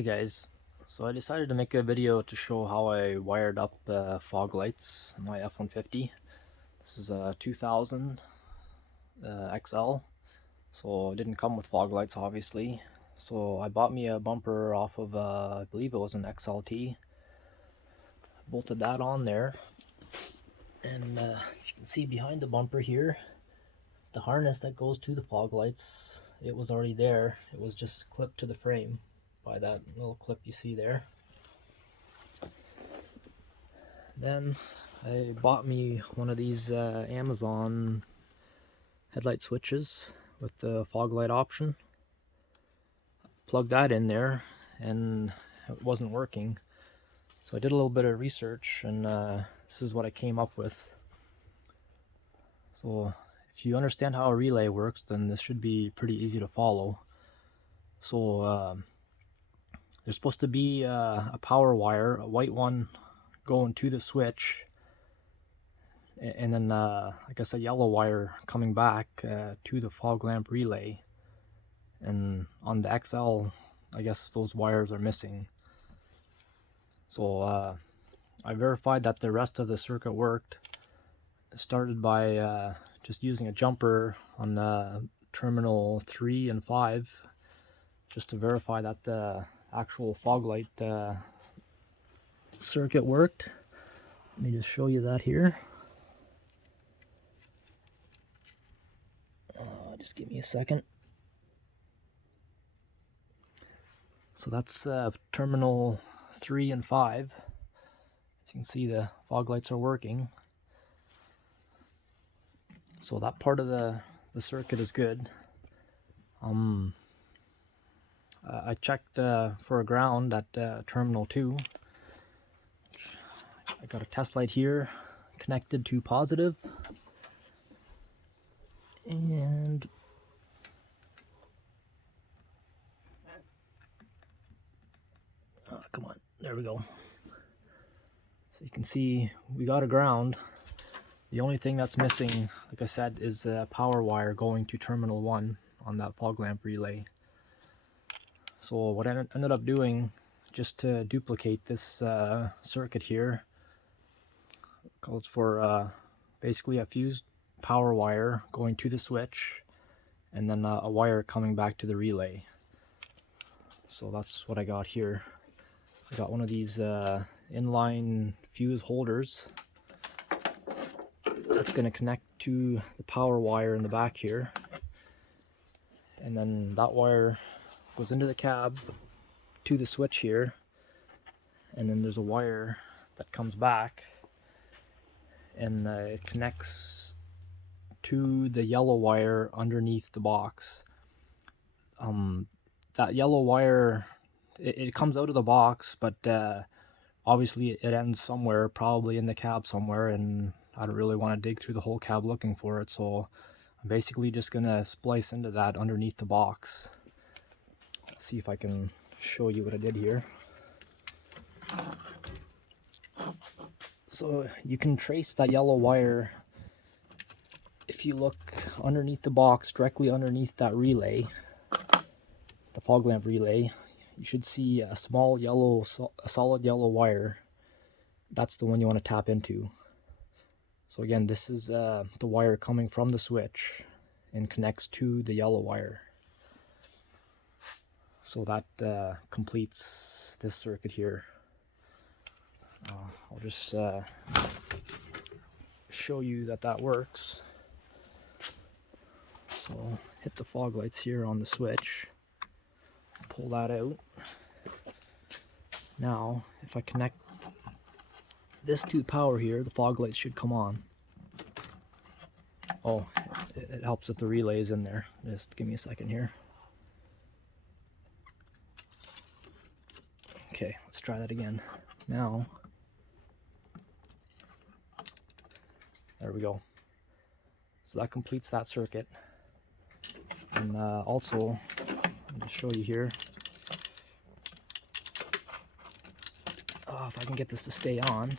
Hey guys, so I decided to make a video to show how I wired up fog lights on my F150. This is a 2000 XL, so it didn't come with fog lights obviously. So I bought me a bumper off of, I believe it was an XLT, bolted that on there, and you can see behind the bumper here, the harness that goes to the fog lights, it was already there. It was just clipped to the frame by that little clip you see there. Then I bought me one of these Amazon headlight switches with the fog light option. Plugged that in there and it wasn't working. So I did a little bit of research and this is what I came up with. So if you understand how a relay works, then this should be pretty easy to follow. So there's supposed to be a power wire, a white one, going to the switch, and then I guess a yellow wire coming back to the fog lamp relay. And on the XL, I guess those wires are missing. So I verified that the rest of the circuit worked. I started by just using a jumper on terminal 3 and 5 just to verify that the actual fog light circuit worked. Let me just show you that here. Just give me a second. So that's terminal 3 and 5. As you can see, the fog lights are working. So that part of the circuit is good. I checked for a ground at terminal 2. I got a test light here connected to positive. And come on, there we go. So you can see we got a ground. The only thing that's missing, like I said, is a power wire going to terminal 1 on that fog lamp relay. So what I ended up doing, just to duplicate this circuit here, calls for basically a fused power wire going to the switch, and then a wire coming back to the relay. So that's what I got here. I got one of these inline fuse holders that's going to connect to the power wire in the back here, and then that wire goes into the cab to the switch here, and then there's a wire that comes back and it connects to the yellow wire underneath the box. That yellow wire, it comes out of the box, but obviously it ends somewhere, probably in the cab somewhere, and I don't really want to dig through the whole cab looking for it, so I'm basically just gonna splice into that underneath the box. Let's see if I can show you what I did here. So you can trace that yellow wire. If you look underneath the box, directly underneath that relay, the fog lamp relay, you should see a small yellow, a solid yellow wire. That's the one you want to tap into. So again, this is the wire coming from the switch and connects to the yellow wire. So that completes this circuit here. I'll just show you that works. So hit the fog lights here on the switch, pull that out. Now if I connect this to power here, the fog lights should come on. Oh, it helps if the relay is in there. Just give me a second here. Okay, let's try that again. Now, there we go. So that completes that circuit. And also, I'll just show you here. If I can get this to stay on.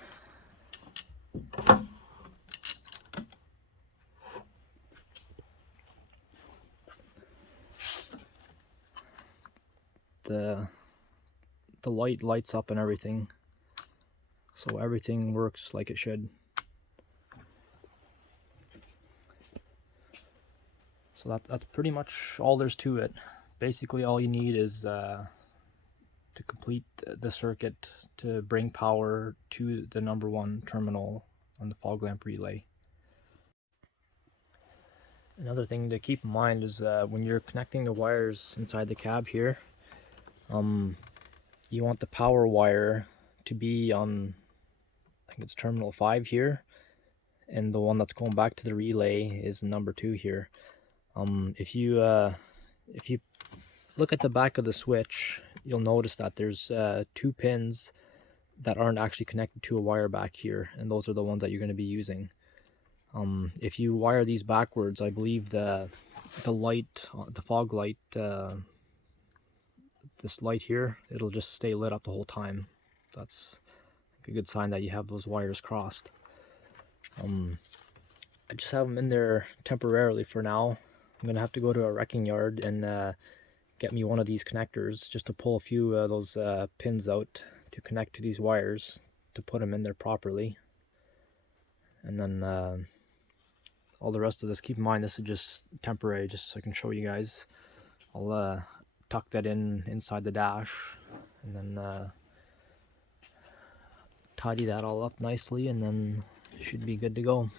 The the light lights up and everything, so everything works like it should. So that's pretty much all there's to it. Basically all you need is to complete the circuit to bring power to the number 1 terminal on the fog lamp relay. Another thing to keep in mind is when you're connecting the wires inside the cab here, you want the power wire to be on, I think it's terminal 5 here, and the one that's going back to the relay is number 2 here. If you look at the back of the switch, you'll notice that there's 2 pins that aren't actually connected to a wire back here, and those are the ones that you're going to be using. If you wire these backwards, I believe the light, the fog light, this light here, it'll just stay lit up the whole time. That's a good sign that you have those wires crossed. I just have them in there temporarily for now. I'm gonna have to go to a wrecking yard and get me one of these connectors just to pull a few of those pins out to connect to these wires to put them in there properly. And then all the rest of this, keep in mind this is just temporary, just so I can show you guys. I'll tuck that inside the dash and then tidy that all up nicely, and then it should be good to go.